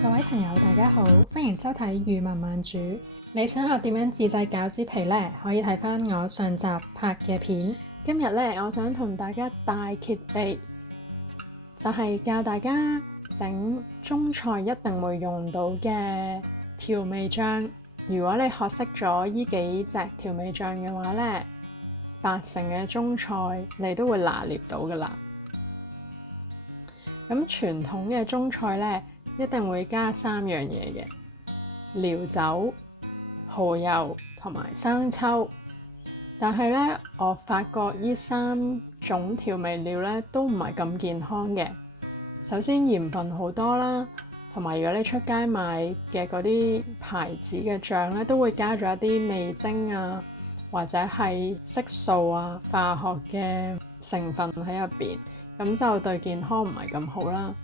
各位朋友，大家好，歡迎收睇漁民慢煮。你想學點樣自製餃子皮呢？可以睇返我上集拍嘅片。今日呢，我想同大家大揭秘，就係教大家整中菜一定會用到嘅調味醬。如果你學識咗呢幾隻調味醬嘅話呢，80%嘅中菜你都會拿捏到㗎喇。咁傳統嘅中菜呢，一定會加3樣嘢嘅：料酒、蠔油同埋生抽。但係呢，我發覺呢3種調味料呢都唔係咁健康嘅。首先鹽分好多啦，同埋如果你出街買嘅嗰啲牌子嘅醬呢，都會加咗一啲味精啊，或者係色素啊、化學嘅成分喺入邊，咁就對健康唔係咁好啦。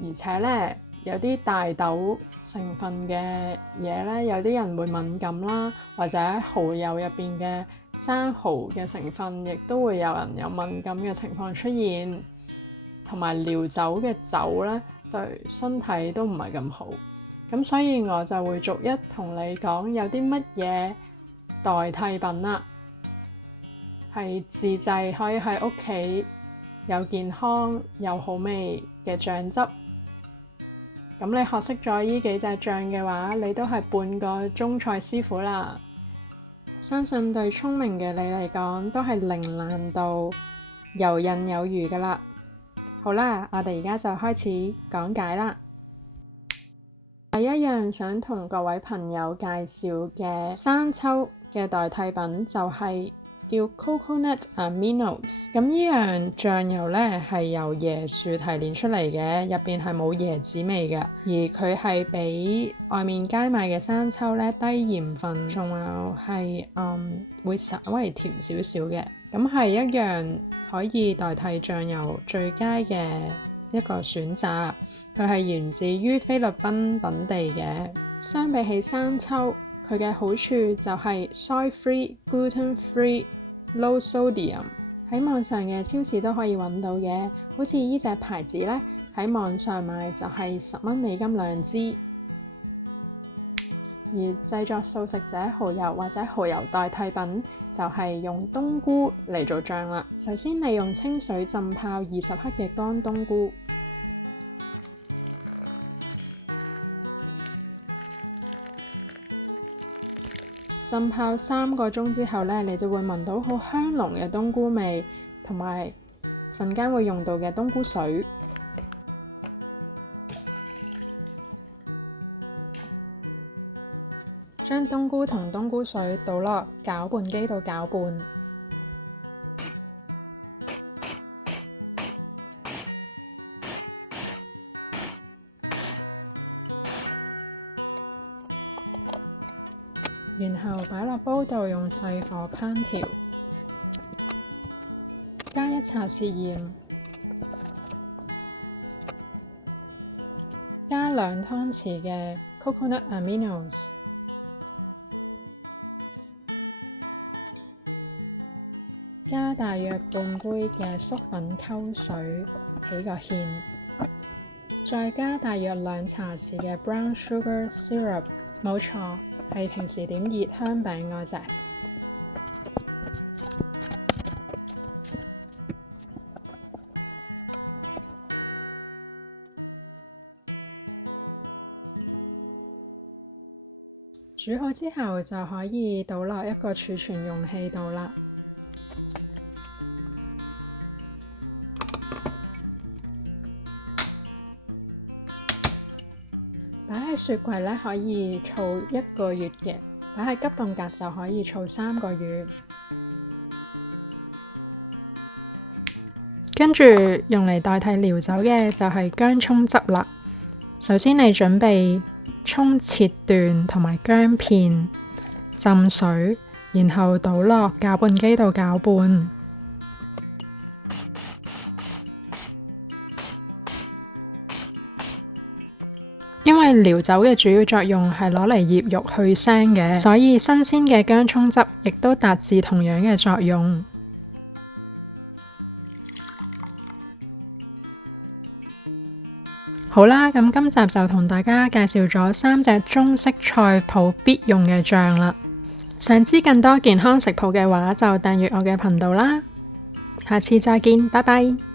而且呢，有啲大豆成分嘅嘢呢，有啲人會敏感啦，或者蠔油入邊嘅生蠔嘅成分，亦都會有人有敏感嘅情況出現。同埋料酒嘅酒呢，對身體都唔係咁好。咁所以我就會逐一同你講有啲乜嘢代替品啦，係自製可以喺屋企又健康又好味嘅醬汁。咁你學識咗呢幾隻醬嘅話，你都係半個中菜師傅啦。相信對聰明嘅你嚟講，都係零難度、游刃有餘噶啦。好啦，我哋而家就開始講解啦。第一樣想同各位朋友介紹嘅生抽嘅代替品就係叫 Coconut Aminos。咁呢樣醬油呢，係由椰樹提煉出嚟嘅，入邊係冇椰子味嘅，而佢係比外面街買嘅生抽呢低鹽分，仲有係會稍微甜少少嘅。咁係一樣可以代替醬油最佳嘅一個選擇。佢係源自於菲律賓等地嘅。相比起生抽，佢嘅好處就係 soy-free、gluten-free、low sodium。喺網上嘅超市都可以揾到嘅，好似呢隻牌子呢，喺網上買就係10美金2支。而製作素食者蠔油或者蠔油代替品就係用冬菇嚟做醬啦。首先利用清水浸泡20克嘅乾冬菇，浸泡3個鐘之後呢，你就會聞到好香濃嘅冬菇味，同埋陣間會用到嘅冬菇水。將冬菇同冬菇水倒落攪拌機度攪拌，然後擺落煲度用細火烹調，加1茶匙鹽，加2湯匙嘅 Coconut Aminos，加大約半杯嘅粟粉溝水起個芡，再加大約2茶匙嘅 brown sugar syrup， 冇錯，係平時點熱香餅嗰隻。煮好之後就可以倒落一個儲存容器度啦。擺喺雪櫃呢，可以儲1個月嘅，擺喺急凍格就可以儲3個月。跟住用嚟代替料酒嘅就係薑蔥汁啦。首先你準備蔥切段同埋薑片，浸水，然後倒落攪拌機度攪拌。因為料酒嘅主要作用係攞嚟醃肉去腥嘅，所以新鮮嘅薑蔥汁亦都達至同樣嘅作用。好啦，咁今集就同大家介紹咗3隻中式菜譜必用嘅醬啦。想知更多健康食譜嘅話，就訂閱我嘅頻道啦。下次再見，拜拜。